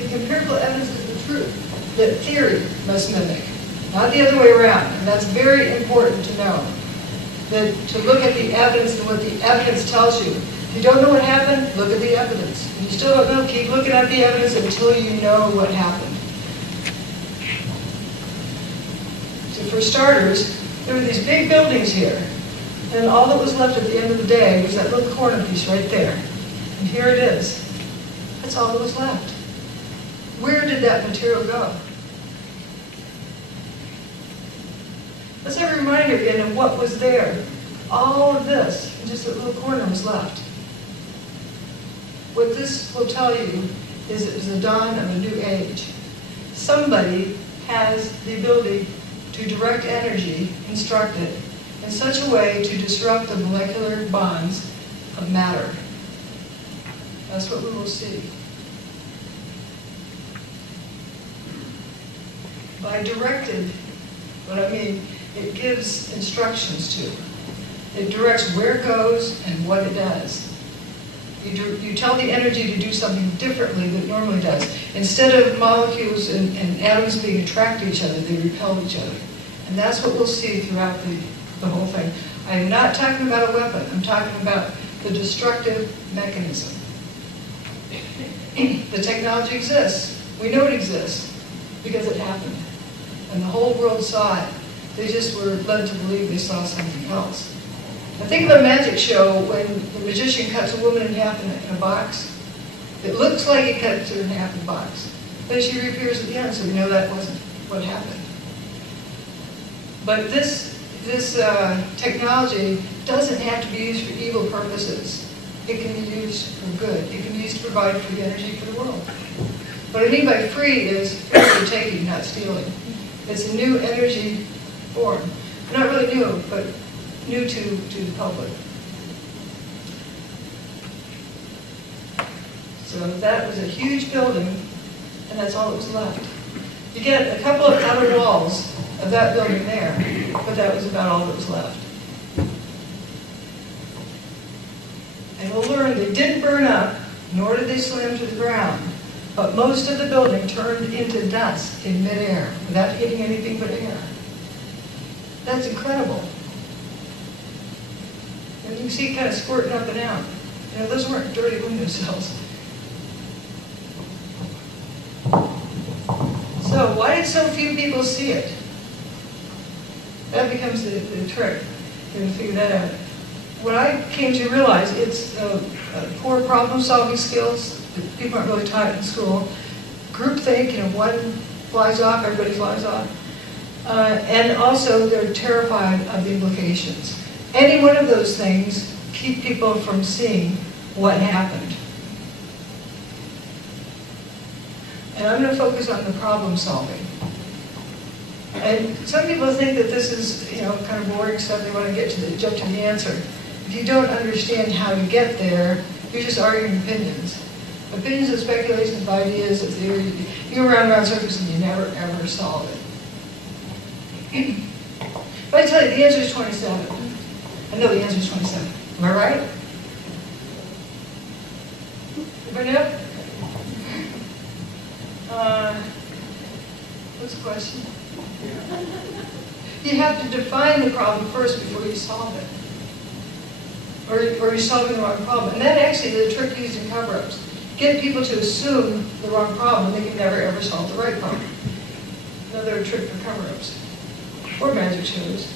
the empirical evidence is the truth that theory must mimic, not the other way around. And that's very important to know. That to look at the evidence and what the evidence tells you. If you don't know what happened, look at the evidence. If you still don't know, keep looking at the evidence until you know what happened. So for starters, there were these big buildings here. And all that was left at the end of the day was that little corner piece right there. And here it is. That's all that was left. Where did that material go? Let's have a reminder again of what was there. All of this, and just that little corner was left. What this will tell you is it was the dawn of a new age. Somebody has the ability to direct energy, construct it, in such a way to disrupt the molecular bonds of matter. That's what we will see. By directed, what I mean, it gives instructions to. It directs where it goes and what it does. You tell the energy to do something differently than it normally does. Instead of molecules and atoms being attracted to each other, they repel each other. And that's what we'll see throughout the whole thing. I am not talking about a weapon. I'm talking about the destructive mechanism. The technology exists. We know it exists because it happened. And the whole world saw it. They just were led to believe they saw something else. Now think of a magic show when the magician cuts a woman in half in a box. It looks like he cuts her in half in a box. But she reappears at the end, so we know that wasn't what happened. But this technology doesn't have to be used for evil purposes. It can be used for good. It can be used to provide free energy for the world. What I mean by free is free taking, not stealing. It's a new energy form. Not really new, but new to the public. So that was a huge building, and that's all that was left. You get a couple of outer walls of that building there, but that was about all that was left. And we'll learn they didn't burn up, nor did they slam to the ground, but most of the building turned into dust in midair without hitting anything but air. That's incredible. And you can see it kind of squirting up and out. You know, those weren't dirty window sills. So why did so few people see it? That becomes the trick. You're going to figure that out. What I came to realize, it's poor problem-solving skills that people aren't really taught in school. Groupthink, you know, one flies off, everybody flies off. And also, they're terrified of the implications. Any one of those things keep people from seeing what happened. And I'm going to focus on the problem solving. And some people think that this is, you know, kind of boring stuff. They want to jump to the answer. If you don't understand how to get there, you're just arguing opinions. Opinions and speculations, ideas, of theory. You go round and round circles and you never ever solve it. But I tell you, the answer is 27. I know the answer is 27. Am I right? Brenham? What's the question? You have to define the problem first before you solve it. Or you're solving the wrong problem. And that actually is a trick used in cover-ups. Get people to assume the wrong problem, and they can never ever solve the right problem. Another trick for cover-ups. Or magic shows.